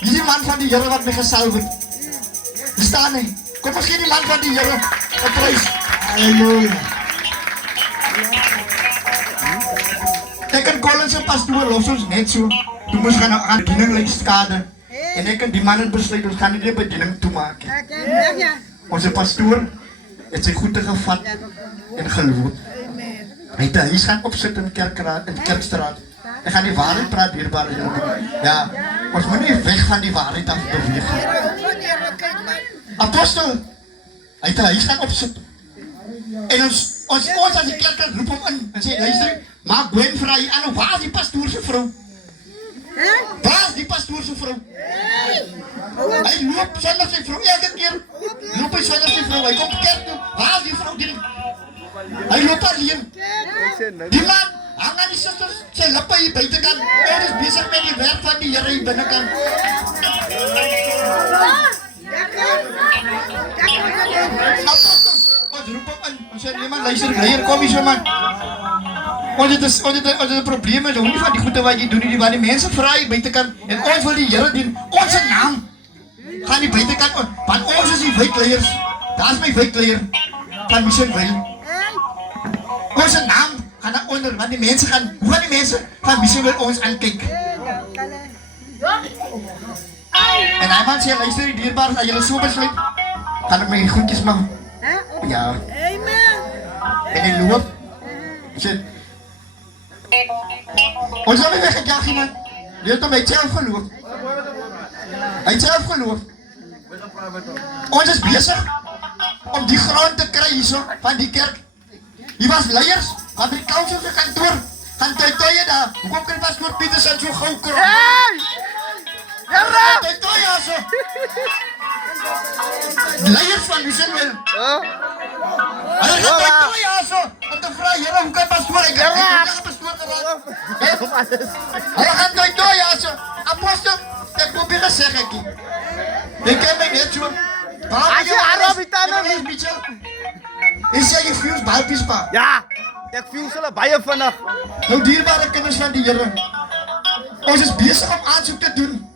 Hier is die man van die Here wat my gesalf het. Hier staan hy. Kom ons gee die man van die Here 'n prys. Halleluja. Ek en Colin se pastoor los ons net so. Toe moes gaan aan bediening lyk skade. En ek en die man het besluit, ons gaan nie die bediening toemaak. Onze pastoor het sy goede gevat en geloop. Hy het 'n huis gaan opsit in Kerkstraat. Ek gaan die waarheid praat, dierbare Here. Ja, ons moet nie weg van die waarheid af beweeg nie. Apostel, hy het 'n huis gaan opsit. En ons as die kerk roep hom in en sê, luister, maak Gwen vra hier aan, waar is die pastoor se vrou? Waar is die pastoor se vrou? Hy loop sonder sy vrou, elke keer loop hy sonder sy vrou, hy kom kerk toe, waar is die vrou? Hy loop alleen. Die man hang aan die susters, sy lippe hier buitekant, hy is besig met die werk van die Here hier binnekant. Ons roep hom in, ons sê, nee man, luister, leier, kom hier so man. Ons het 'n probleem, ons hou nie van die goede wat jy doen nie, want die mense vra hier buitekant, en ons wil die Here dien, ons naam gaan die buitekant, want ons is die wykleiers, daar is my wykleier, van Missionville. Ons naam gaan daar onder, want die mense gaan, hoe gaan die mense van Missionville ons aankyk? En hy man sê, luister die dierbare, as julle so besluit, gaan ek my goedjes mag. Ja. En hy loop, sê, ons sal nie weggejaag iemand, die het om hy self geloof. Hy het self geloof. Ons is bezig om die grond te kry hierso van die kerk. Hier was leiers van die council se kantoor, gaan tuitoie daar. Hoekom kan pastoor Pietersen so gauw krom? Tuitoie also. Leiers van Missionville. Hulle gaan tuitoie also, om te vraag, Here, hoe kan pastoor? Ek kan pastoor geraak. Hulle gaan tuitoie also. Apostel, ek probeer geseg ek nie. Jy ken my net so. As jy Arabitana nie. Mitchell. En sê jy vuurs balpies pa. Ja, ek voel hulle baie vinnig. Nou dierbare kinders van die Here. Ons is besig om aansoek te doen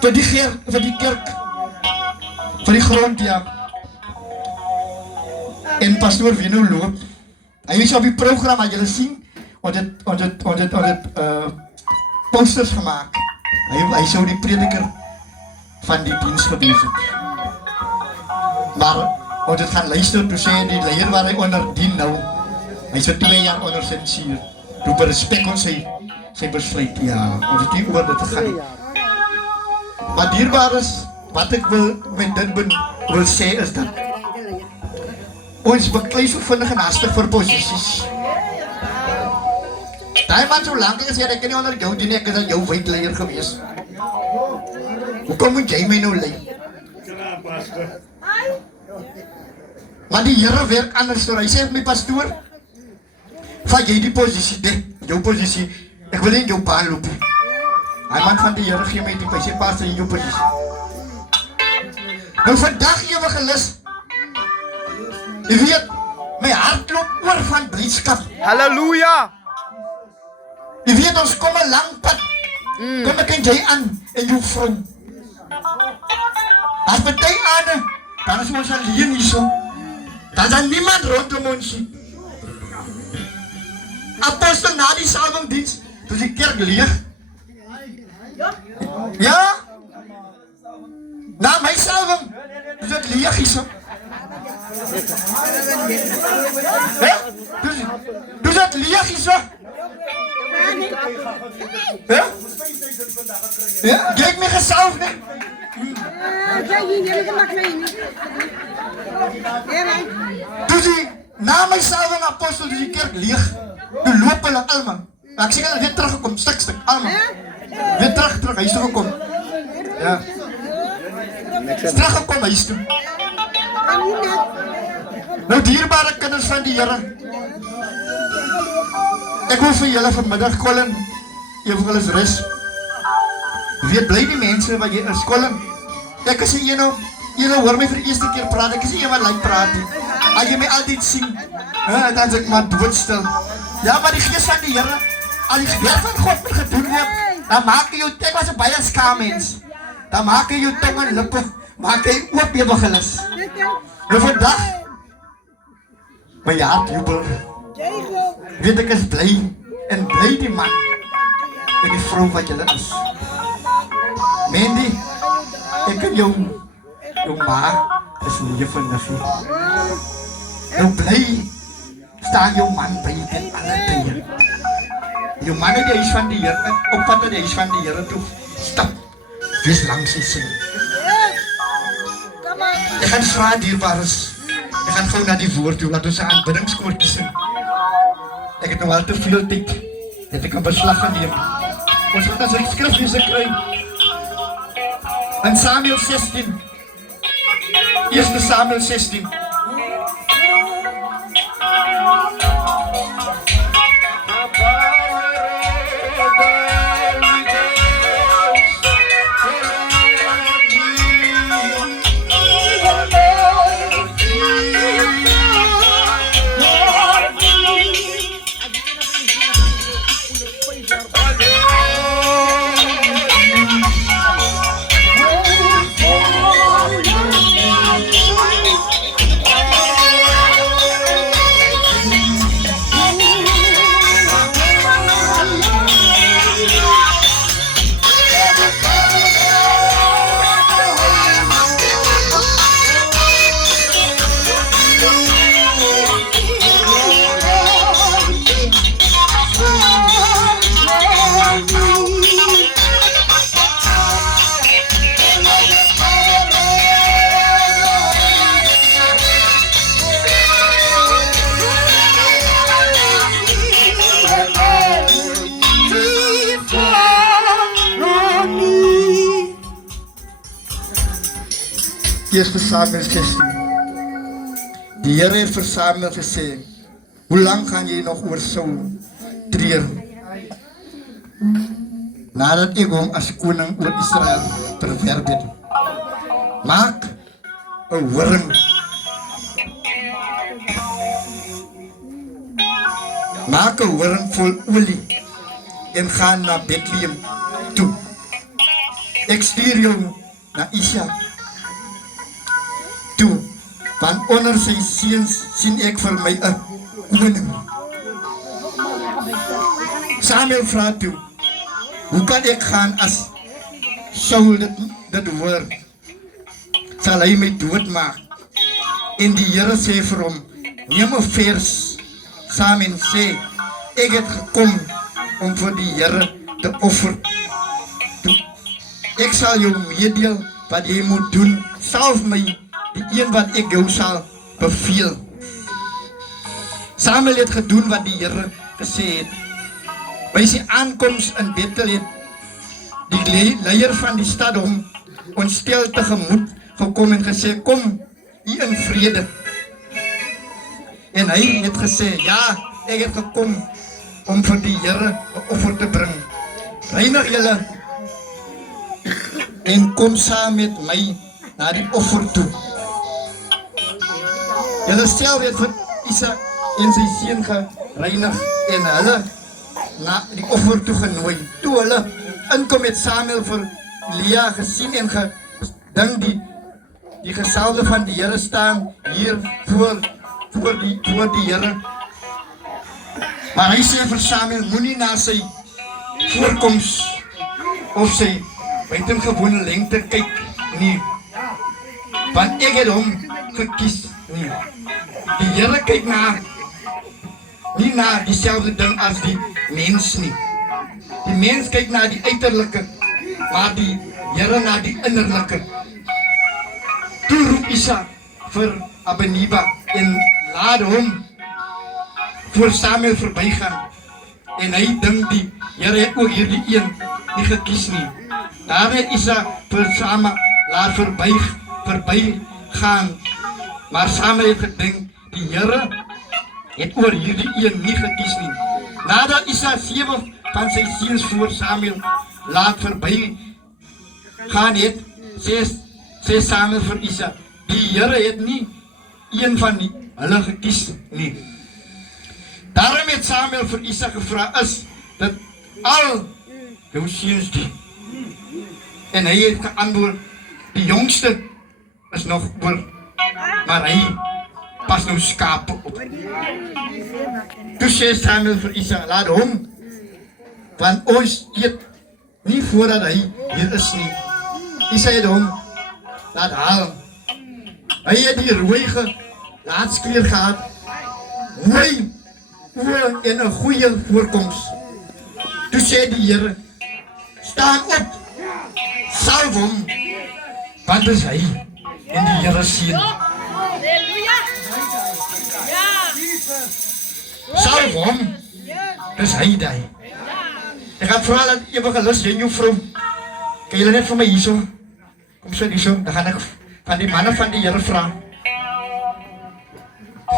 vir die kerk, vir die grond, ja. En pastoor Wino loop. Hy is op die program, wat julle sien, ons het posters gemaak. Hy sou die prediker van die diens gewees het. Maar ons het gaan luister, toe sê die leier waar hy onder dien nou, hy is 2 jaar onder sensuur. Toe berespek ons sy besluit, ja, ons het nie oor dit te gaan. Maar dierbaar is, wat ek met dit wil sê is dat ons beklei so vinnig en hastig vir posisies. Daai man so lang gesê, ek kan nie onder jou dien, ek is al jou wykleier gewees. Hoekom moet jy my nou lei? Maar die Here werk anders door. Hy sê my pastoor, vat jy die posisie, jou posisie, ek wil nie in jou baan loop. Hy man van die Here gee my die, hy sê pastor in jou posisie. Nou vandag ewige lus, jy weet, my hart loop oor van blydskap. Halleluja. Jy weet, ons kom 'n lang pad, kom ek en jy aan, en jou vrou. As party aan, dan is ons alleen hier so. Dan is niemand rondom ons. Apostel na die salwingdiens, toe die kerk leeg. Ja? Na my salwing, is dit leeg hier so. Toe is dit leeg hier so. Ja? Ja? Jy het my gesalf, nee? Toe die, na my salwing apostel, die kerk leeg, toe loop hulle allemaal. Ek sê hulle weer teruggekom, stuk, allemaal. Weer terug, huis toe gekom. Ja. Is teruggekom huis toe. Nou dierbare kinders van die Here, ek wil vir julle vanmiddag, Colin, jy wil eens rus. Weet, bly die mense wat jy is, Colin, ek is een op, Julle hoor my vir die eerste keer praat, ek is nie iemand like praat nie. As jy my altyd sien, dan is ek maar doodstil. Ja, maar die gees van die Here, al die gees van God met gedoen heb, dan maak hy jou, ek was 'n baie skaam mens, dan maak hy jou tong en lippe, maak hy oop jy begelis. En vandag, my hart jubel, weet ek is bly, en bly die man, en die vrou wat julle is. Mandy, ek en jou ma is nie je van nifie. Nou bly, staan jou man by jy ten alle tye. Jou man het die huis van die Here, opvat het die huis van die Here toe, stap, wees langs die sin. Ek gaan vra dierbares, ek gaan gauw na die woord toe, laat ons een aanbiddingskoortjie sing. Ek het nou al te veel tyd, dat ek een beslag gaan neem. Ons gaat as ek skriflese kry, in Samuel 16, 1 Samuel 16. Eerste Samuel 16. Die Here het vir Samuel gesê, hoe lang gaan jy nog oor Saul treur? Nadat ek hom as koning oor Israel verwerp het. Maak 'n horing. Maak 'n horing vol olie en gaan na Bethlehem toe. Ek stuur jou na Isha toe, want onder sy seuns sien ek vir my 'n koning. Samuel vra toe, hoe kan ek gaan as Saul dit hoor? Sal hy my doodmaak? En die Here sê vir hom, neem 'n vers saam en sê, ek het gekom om vir die Here te offer. Ek sal jou meedeel wat jy moet doen, salf my, die een wat ek jou sal beveel. Samuel het gedoen wat die Here gesê het. By sy aankoms in Bethlehem, die leier van die stad hom ontstel tegemoet gekom en gesê, kom hier in vrede. En hy het gesê, ja, ek het gekom om vir die Here 'n offer te bring. Reinig julle en kom saam met my na die offer toe. Julle self het vir Isa en sy seun gereinig en hulle na die offer toe genooi. Toe hulle inkom het Samuel vir Elia gesien en gedink die gesalfde van die Here staan hier voor die Here. Maar hy sê vir Samuel, moenie na sy voorkoms of sy buitengewone lengte kyk nie, want ek het hom gekies nie. Die Here kyk nie na dieselfde ding as die mens nie. Die mens kyk na die uiterlike, maar die Here na die innerlike. Toe roep Isa vir Abineba en laat hom voor Samuel verbygaan. En hy dink die Here het ook hierdie een nie gekies nie. Daar het Isa vir Samuel laat verbygaan. Maar Samuel het gedink, die Here het oor hierdie een nie gekies nie. Nadat Isa 7 van sy seuns voor Samuel laat verbygaan het, sê sê Samuel vir Isa, die Here het nie een van hulle gekies nie. Daarom het Samuel vir Isa gevra, is dit al jou seuns die? En hy het geantwoord, die jongste is nog oor, maar hy pas nou skape op. Toe sê Samuel vir Isa, laat hom, want ons eet nie voordat hy hier is nie. Isa het hom laat haal. Hy het die rooie laatskleer gehad, mooi oor en 'n goeie voorkoms. Toe sê die Here, staan op, salf hom, want dis hy en die Here sien. Halleluja. Ja. Salf hom, dis hy daai. Ek gaan vra dat ewige lus in jou vrou. Kan julle net vir my hierso? Kom sit hierso, dan gaan ek van die manne van die Here vra.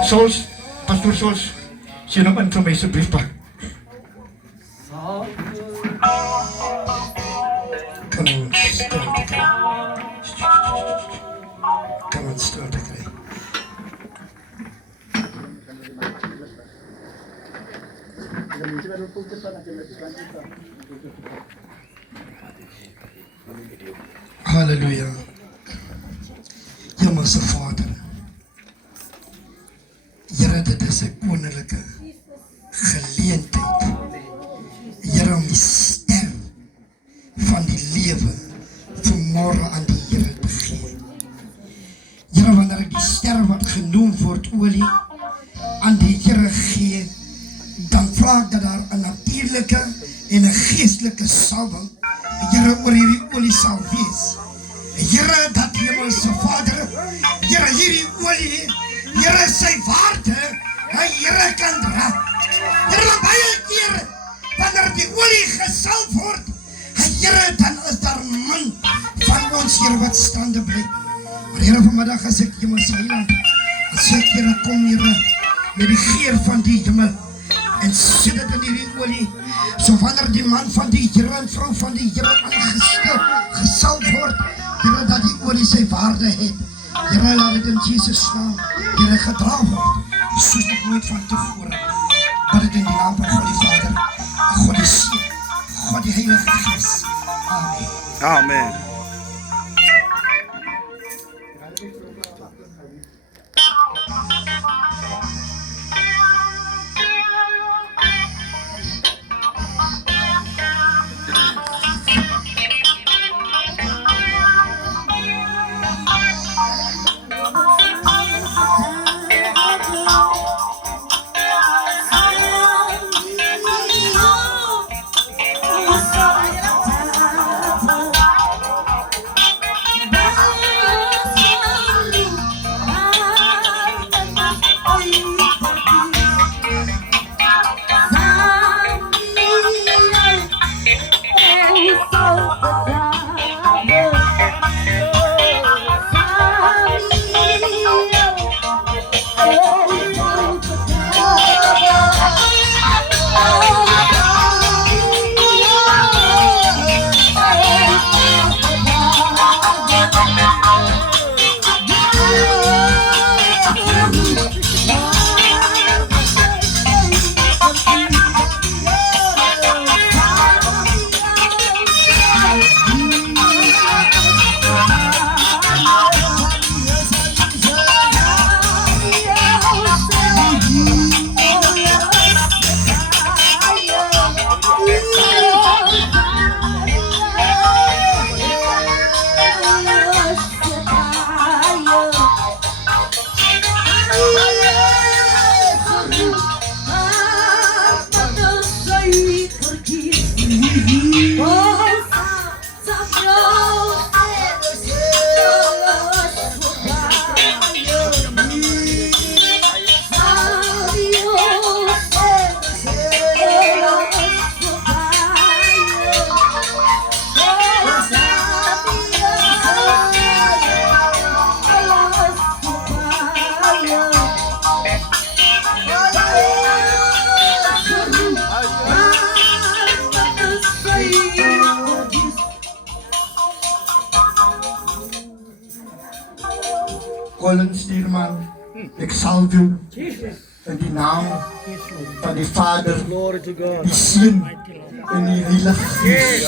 Soos, pastoor Soos, sien hom in vir my asseblief pa. Kom on, stil te kry. Kom on, stil te kry. Halleluja. Hemelse Vader, Here, dit is 'n wonderlike geleentheid, Here, om die ster van die lewe vanmôre aan die Here te gee. Here, wanneer ek die ster wat genoem word olie aan die Here gee, dan vra ek dat daar 'n natuurlike en 'n geestelike salwing, Here, oor hierdie olie sal wees. Here, dat Hemelse Vader, Here, hierdie olie, Here, sy waarde, Here kan dra. Here, baie keer, wanneer die olie gesalf word, Here, dan is daar min van ons, Here, wat stande bly. Maar Here, vanmiddag as ek Hemelse Heiland, as ek, Here, kom, Here, met die geur van die hemel, en sit dit in hierdie olie, so wanneer die man van die Here en vrou van die Here aangestel, gesalf word, Here, dat die olie sy waarde het. Here, laat dit in Jesus naam, Here, gedra word, soos nog nooit van tevore. Bid dit in die naam van God die Vader, God die Seun, God die Heilige Gees. Amen. Amen. Colin Stierman, ek salf jou in die naam van die Vader, die Seun en die Heilige Gees.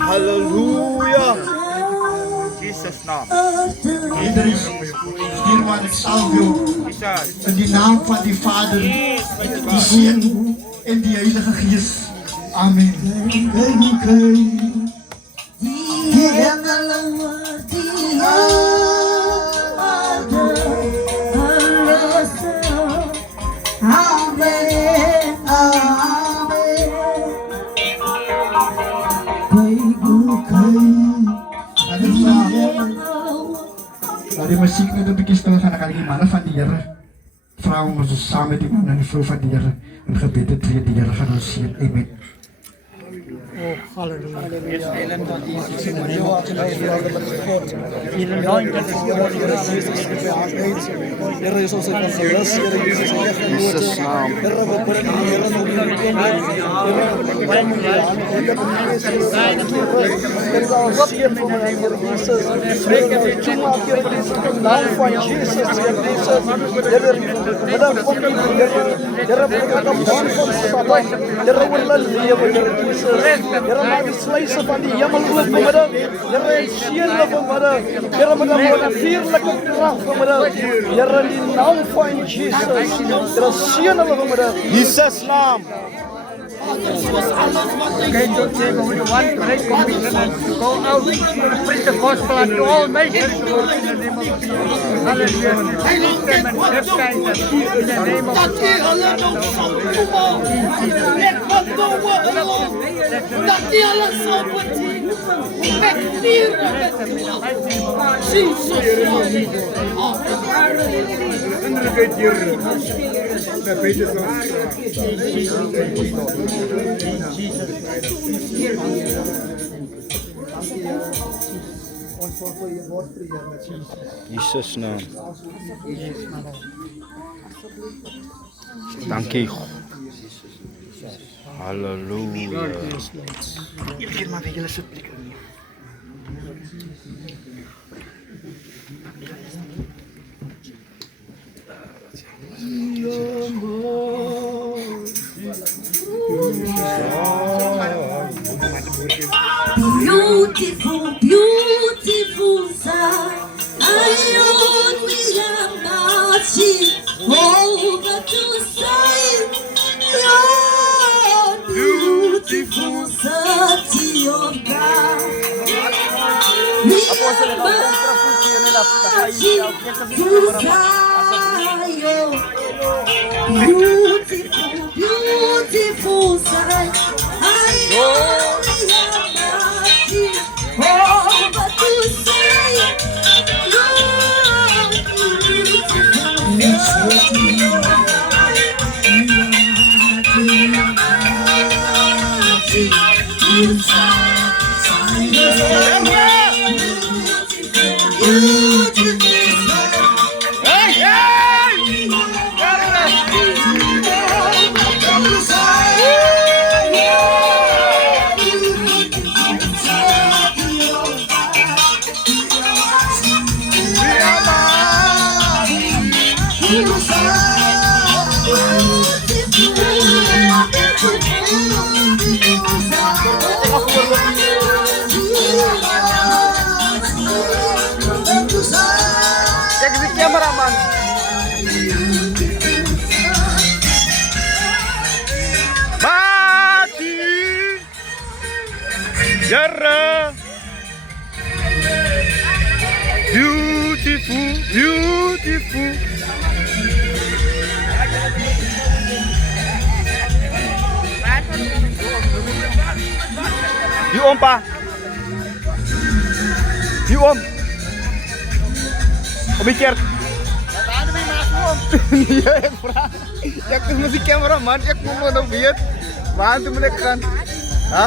Halleluja. Jesus naam. Hendrik Stierman, ek salf jou in die naam van die Vader, die Seun en die Heilige Gees. Amen. Die muziek net 'n bietjie stil gaan, dan kan die manne van die Here vra om ons saam met die man en die vrou van die Here in gebed te tree. Die Here gaan ons seën. Amen. Here, maak die sluise van die hemel oop vanmiddag. Here, seën hulle vanmiddag. Here, met 'n natuurlike krag vanmiddag. Here, in die naam van Jesus. Here, seën hulle vanmiddag. Jesus naam. Okay, to take over the one great commission and go out and preach the gospel unto all nations, Lord, in the name of Jesus. Hallelujah. Feed them and baptize them in the name of Jesus naam. Dankie. Halleluja. Hier maar julle se plek. Beautiful, beautiful sight. I only am marching over to sight. Your beautiful city of God. We are marching to Zion. Beautiful, beautiful sight. I only am marching over to Zion. Yara. Beautiful, beautiful. Die om pa. Die om. Om die kerk. Ja, ek vraag. Ek is mos die cameraman, ek moet nou weet waar toe moet ek gaan. Ha?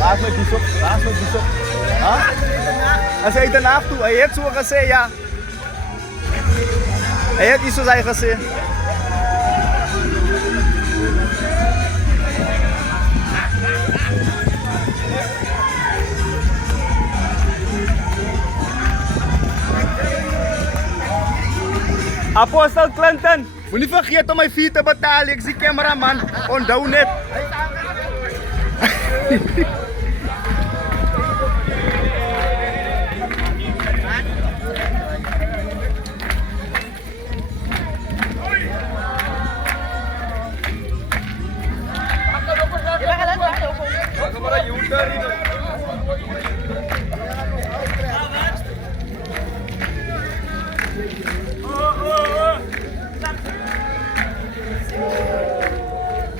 Waar is mijn bishop? Waar is mijn bishop? Huh? As hy het daarna toe, hy het so gesê ja. Hy het iets soos hy gesê. Apostel Clinton, moenie vergeet om my fee te betaal, ek is die cameraman, onthou net.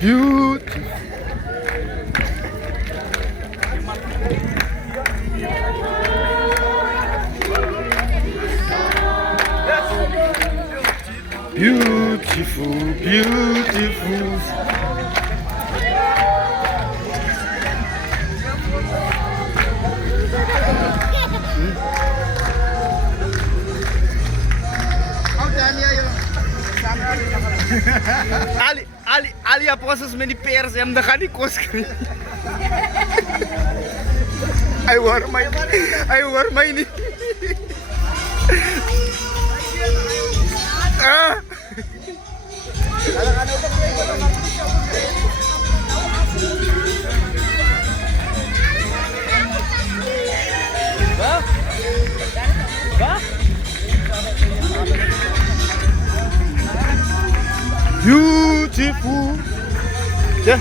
Beautiful. Beautiful, beautiful. Ali apostels met die pers hem, dan gaan die kos kry. Hy hoor my nie. Beautiful. Yeah.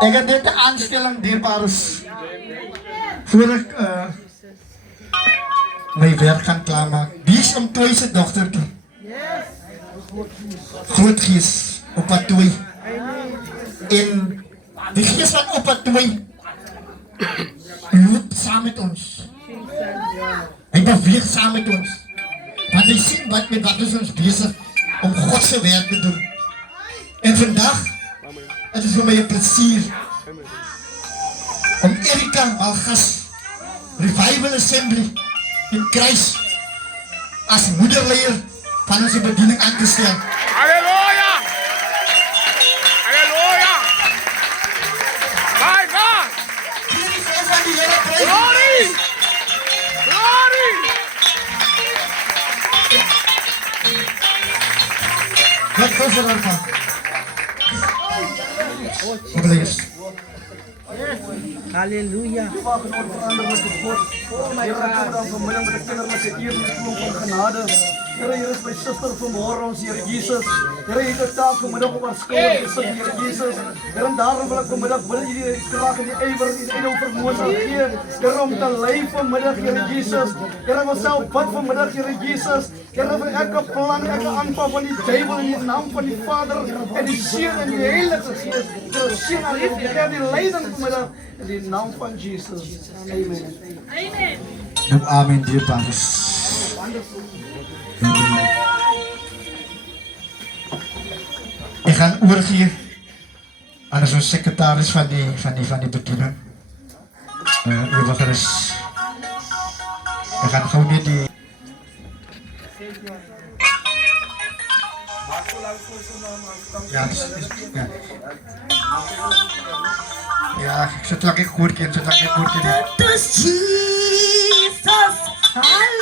Ik heb dit de aanstelling dierbaars voor ik mijn werk gaan klaarmaken. Die is een tweede dochter toe. Groot geest op wat twee. En die geest van op wat twee loopt samen met ons. Hij beweegt samen met ons. Want hij ziet wat is ons bezig om Godse werk te doen. En vandaag, het is voor mij een plezier om Erika Malgas Revival Assembly in Kruis als moederleier van onze bediening aan te stellen. Halleluja! Halleluja! My God! Glory! Glory! Wat was er daarvan? Obelees. Halleluja. Vanmiddag met de kinderen met de eerlijkheid van genade. Here, hier is my suster vanmorgen, ons Heer Jesus. Here, hier is de taak vanmiddag op haar skouer gesit, Heer Jesus. Here, en daarom wil ek vanmiddag bid jy die kraag en die ywer en die eindel vermoë sal gee. Here, om te lei vanmiddag, Heer Jesus. Here, ons sal bid vanmiddag, Heer Jesus. Here, vir elke plan, elke aanval van die duiwel in die naam van die Vader en die Seun en die Heilige Gees. Here, seën haar lief, Here, die leiding vanmiddag in die naam van Jesus. Amen. Amen. Nou, amen, dierbaars. Ik ga overgeven Ano zo'n secretaris van die bediening. Ewa gerus. We gaan gauw niet die... Ja, ja. Ja, zodat ik goed ken, That is Jesus. Hallelujah.